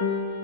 Música